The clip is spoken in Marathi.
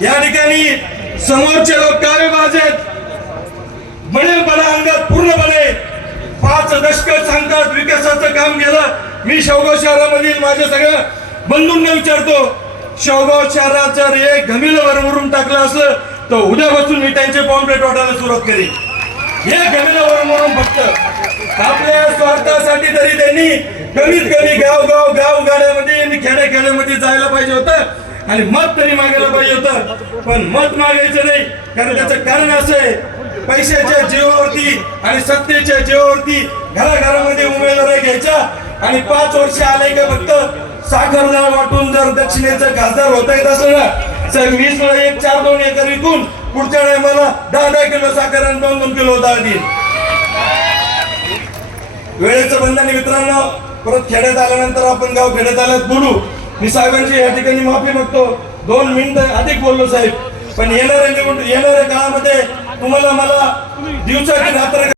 या ठिकाणी समोरचे लोक काय आहेत म्हणेलपणा अंगात पूर्णपणे 5 दशक सांगतात विकासाचं काम केलं। मी शेवगाव शहरामधील माझ्या सगळ्या बंधूंना विचारतो, शेवगाव शहरात जर एक घमिलं वरवरून टाकलं असलं तर उद्यापासून मी त्यांचे पॉम्पलेट वाटायला सुरुवात करेन। हे घमिलं वरवरून फक्त आपल्या स्वार्थासाठी तरी त्यांनी कमीत कमी गाव गाड्यामध्ये आणि खेड्यामध्ये जायला पाहिजे होतं आणि मत तरी मागायला पाहिजे होतं, पण मत मागायचं नाही। कारण त्याचं कारण असं आहे, पैशाच्या जीवावरती आणि सत्तेच्या जीवावरती घराघरामध्ये उमेदवार घ्यायचा आणि 5 वर्ष आले का फक्त साखर डाळ वाटून जर दक्षिणेचं खासदार होता येत असलं ना तर 20 ला 4-2 एकर विकून पुढच्या टायमाला 10 किलो साखर आणि 2 किलो डाळ देईल। वेळेचं बंधन मित्रांनो, परत खेड्यात आल्यानंतर आपण गाव खेड्यात आल्यात बोलू। मी साहेबांची या ठिकाणी माफी मागतो, 2 मिनिटं अधिक बोललो साहेब, पण येणाऱ्या काळामध्ये तुम्हाला मला दिवसाची रात्र